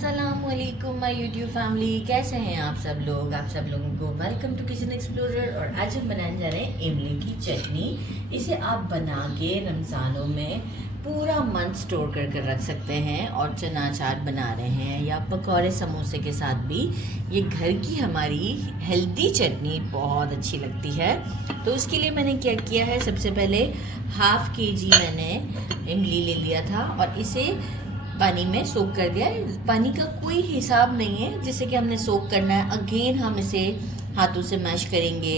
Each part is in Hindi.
अस्सलामुअलैकुम माय यूट्यूब फैमिली, कैसे हैं आप सब लोग। आप सब लोगों को वेलकम टू किचन एक्सप्लोरर। और आज हम बनाने जा रहे हैं इमली की चटनी। इसे आप बना के रमज़ानों में पूरा मंथ स्टोर कर कर रख सकते हैं। और चना अचार बना रहे हैं या पकौड़े समोसे के साथ भी ये घर की हमारी हेल्दी चटनी बहुत अच्छी लगती है। तो उसके लिए मैंने क्या किया है, सबसे पहले हाफ़ केजी मैंने इमली ले लिया था और इसे पानी में सोक कर दिया। पानी का कोई हिसाब नहीं है, जैसे कि हमने सोक करना है। अगेन हम इसे हाथों से मैश करेंगे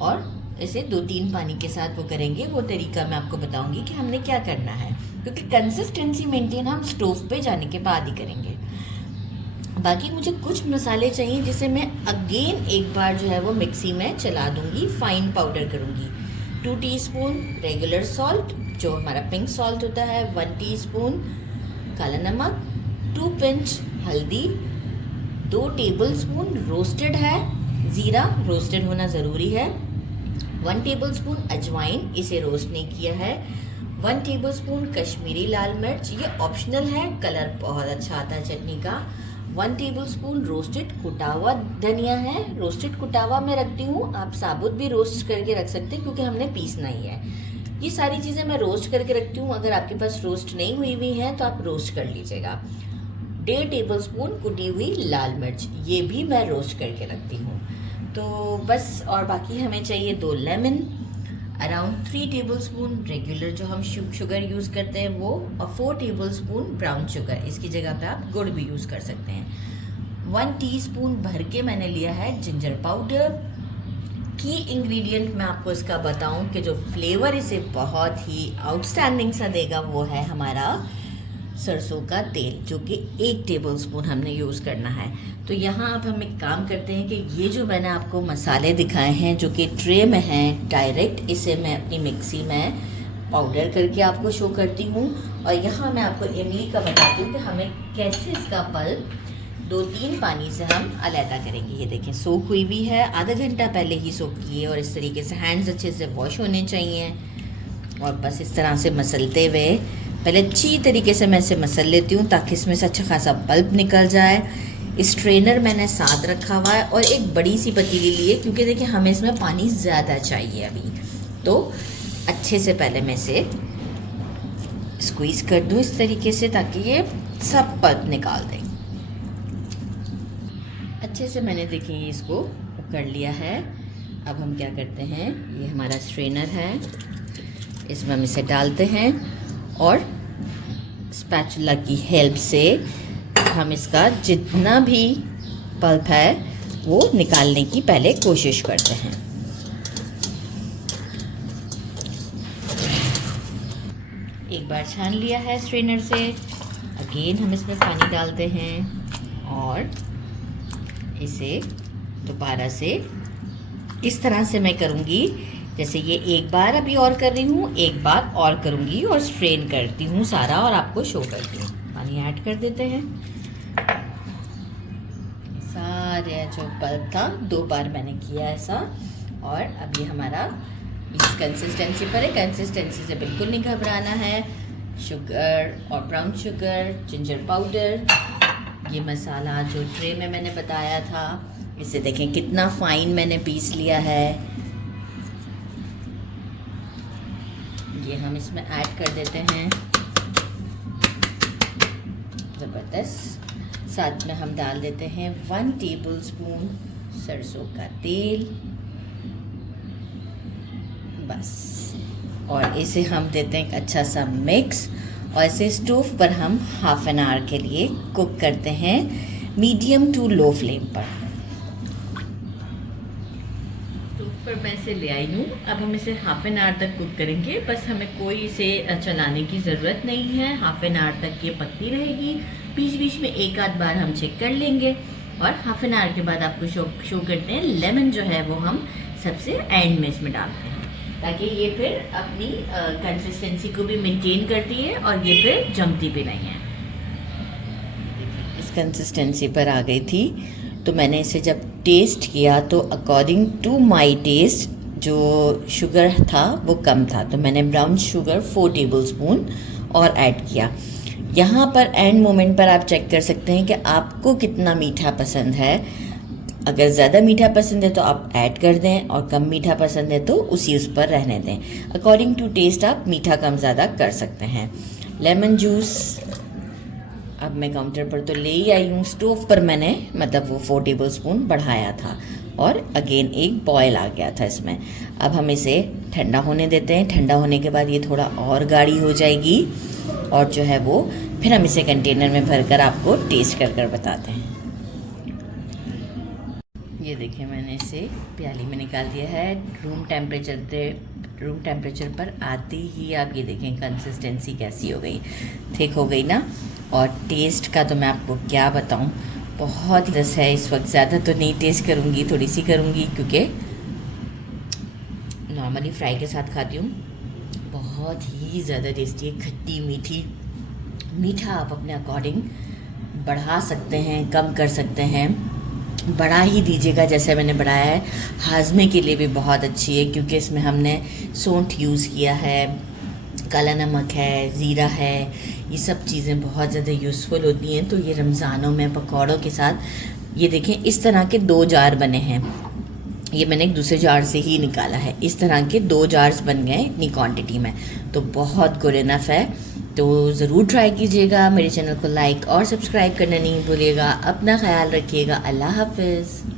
और इसे 2-3 पानी के साथ वो करेंगे। वो तरीका मैं आपको बताऊंगी कि हमने क्या करना है, क्योंकि कंसिस्टेंसी मेंटेन हम स्टोव पे जाने के बाद ही करेंगे। बाकी मुझे कुछ मसाले चाहिए जिसे मैं अगेन एक बार जो है वो मिक्सी में चला दूंगी, फाइन पाउडर करूंगी। 2 टीस्पून रेगुलर सॉल्ट, जो हमारा पिंक सॉल्ट होता है, 1 टीस्पून काला नमक, 2 पिंच हल्दी, 2 टेबलस्पून रोस्टेड है ज़ीरा, रोस्टेड होना ज़रूरी है, 1 टेबलस्पून अजवाइन, इसे रोस्ट नहीं किया है, 1 टेबलस्पून कश्मीरी लाल मिर्च, ये ऑप्शनल है, कलर बहुत अच्छा आता है चटनी का। 1 टेबलस्पून रोस्टेड कुटा हुआ धनिया है, रोस्टेड कुटा हुआ मैं रखती हूँ, आप साबुत भी रोस्ट करके रख सकते हैं क्योंकि हमने पीसना ही है। ये सारी चीज़ें मैं रोस्ट करके रखती हूँ। अगर आपके पास रोस्ट नहीं हुई हुई हैं तो आप रोस्ट कर लीजिएगा। 1.5 टेबलस्पून कुटी हुई लाल मिर्च, ये भी मैं रोस्ट करके रखती हूँ। तो बस, और बाकी हमें चाहिए 2 लेमन, अराउंड 3 टेबलस्पून रेगुलर जो हम शुगर यूज़ करते हैं वो, और 4 टेबलस्पून ब्राउन शुगर, इसकी जगह पे आप गुड़ भी यूज़ कर सकते हैं। 1 टीस्पून भर के मैंने लिया है जिंजर पाउडर। की इंग्रेडिएंट मैं आपको इसका बताऊं कि जो फ्लेवर इसे बहुत ही आउटस्टैंडिंग सा देगा वो है हमारा सरसों का तेल, जो कि 1 टेबलस्पून हमने यूज़ करना है। तो यहाँ अब हम एक काम करते हैं कि ये जो मैंने आपको मसाले दिखाए हैं जो कि ट्रे में हैं, डायरेक्ट इसे मैं अपनी मिक्सी में पाउडर करके आपको शो करती हूँ। और यहाँ मैं आपको इमली का बताती हूँ कि हमें कैसे इसका पल्प 2-3 पानी से हम अलहदा करेंगे। ये देखें सोख हुई भी है, आधा घंटा पहले ही सोख की है। और इस तरीके से हैंड्स अच्छे से वॉश होने चाहिए। और बस इस तरह से मसलते हुए पहले अच्छी तरीके से मैं इसे मसल लेती हूँ ताकि इसमें से अच्छा खासा पल्प निकल जाए। स्ट्रेनर मैंने साथ रखा हुआ है और एक बड़ी सी पतीली ली है, क्योंकि देखिए हमें इसमें पानी ज़्यादा चाहिए अभी। तो अच्छे से पहले मैं इसे स्क्वीज़ कर दूँ इस तरीके से ताकि ये सब पल्प निकाल दें। अच्छे से मैंने देखिए इसको कर लिया है। अब हम क्या करते हैं, ये हमारा स्ट्रेनर है, इसमें हम इसे डालते हैं और स्पैचुला की हेल्प से हम इसका जितना भी पल्प है वो निकालने की पहले कोशिश करते हैं। एक बार छान लिया है स्ट्रेनर से, अगेन हम इसमें पानी डालते हैं और इसे दोबारा से इस तरह से मैं करूँगी जैसे ये एक बार अभी और कर रही हूँ, एक बार और करूँगी और स्ट्रेन करती हूँ सारा और आपको शो करती हूँ। पानी ऐड कर देते हैं। सारे जो पल्प था 2 बार मैंने किया ऐसा। और अब ये हमारा इस कंसिस्टेंसी पर है, कंसिस्टेंसी से बिल्कुल नहीं घबराना है। शुगर और ब्राउन शुगर, जिंजर पाउडर, ये मसाला जो ट्रे में मैंने बताया था, इसे देखें कितना फाइन मैंने पीस लिया है। ये हम इसमें ऐड कर देते हैं, ज़बरदस्त। साथ में हम डाल देते हैं 1 टेबलस्पून सरसों का तेल, बस। और इसे हम देते हैं एक अच्छा सा मिक्स और इसे स्टोव पर हम हाफ एन आवर के लिए कुक करते हैं, मीडियम टू लो फ्लेम पर। स्टोव पर मैं इसे ले आई हूँ। अब हम इसे हाफ एन आवर तक कुक करेंगे। बस हमें कोई इसे चलाने की ज़रूरत नहीं है, हाफ एन आवर तक ये पकती रहेगी। बीच बीच में एक आध बार हम चेक कर लेंगे। और हाफ एन आवर के बाद आपको शो करते हैं लेमन जो है वो हम सबसे एंड में इसमें डालते हैं, ताकि ये फिर अपनी कंसिस्टेंसी को भी मेंटेन करती है और ये फिर जमती भी नहीं है। इस कंसिस्टेंसी पर आ गई थी। तो मैंने इसे जब टेस्ट किया तो अकॉर्डिंग टू माय टेस्ट जो शुगर था वो कम था, तो मैंने ब्राउन शुगर 4 टेबलस्पून और ऐड किया। यहाँ पर एंड मोमेंट पर आप चेक कर सकते हैं कि आपको कितना मीठा पसंद है। अगर ज़्यादा मीठा पसंद है तो आप ऐड कर दें, और कम मीठा पसंद है तो उस पर रहने दें। अकॉर्डिंग टू टेस्ट आप मीठा कम ज़्यादा कर सकते हैं। लेमन जूस अब मैं काउंटर पर तो ले ही आई हूँ, स्टोव पर मैंने मतलब वो 4 टेबलस्पून बढ़ाया था और अगेन एक बॉयल आ गया था इसमें। अब हम इसे ठंडा होने देते हैं। ठंडा होने के बाद ये थोड़ा और गाढ़ी हो जाएगी, और जो है वो फिर हम इसे कंटेनर में भरकर आपको टेस्ट कर कर बताते हैं। ये देखिए, मैंने इसे प्याली में निकाल दिया है। रूम टेम्परेचर पर आते ही आप ये देखें कंसिस्टेंसी कैसी हो गई, थिक हो गई ना। और टेस्ट का तो मैं आपको क्या बताऊं, बहुत ही रस है। इस वक्त ज़्यादा तो नहीं टेस्ट करूंगी, थोड़ी सी करूंगी, क्योंकि नॉर्मली फ्राई के साथ खाती हूँ। बहुत ही ज़्यादा टेस्टी है, खट्टी मीठी। मीठा आप अपने अकॉर्डिंग बढ़ा सकते हैं, कम कर सकते हैं, बढ़ा ही दीजिएगा जैसे मैंने बढ़ाया है। हाजमे के लिए भी बहुत अच्छी है, क्योंकि इसमें हमने सौंठ यूज़ किया है, काला नमक है, ज़ीरा है। ये सब चीज़ें बहुत ज़्यादा यूज़फुल होती हैं। तो ये रमज़ानों में पकौड़ों के साथ ये देखें, इस तरह के 2 जार बने हैं। ये मैंने एक दूसरे जार से ही निकाला है। इस तरह के 2 जार्स बन गए इतनी क्वांटिटी में, तो बहुत गुड इनफ है। तो ज़रूर ट्राई कीजिएगा। मेरे चैनल को लाइक और सब्सक्राइब करना नहीं भूलिएगा। अपना ख्याल रखिएगा। अल्लाह हाफिज़।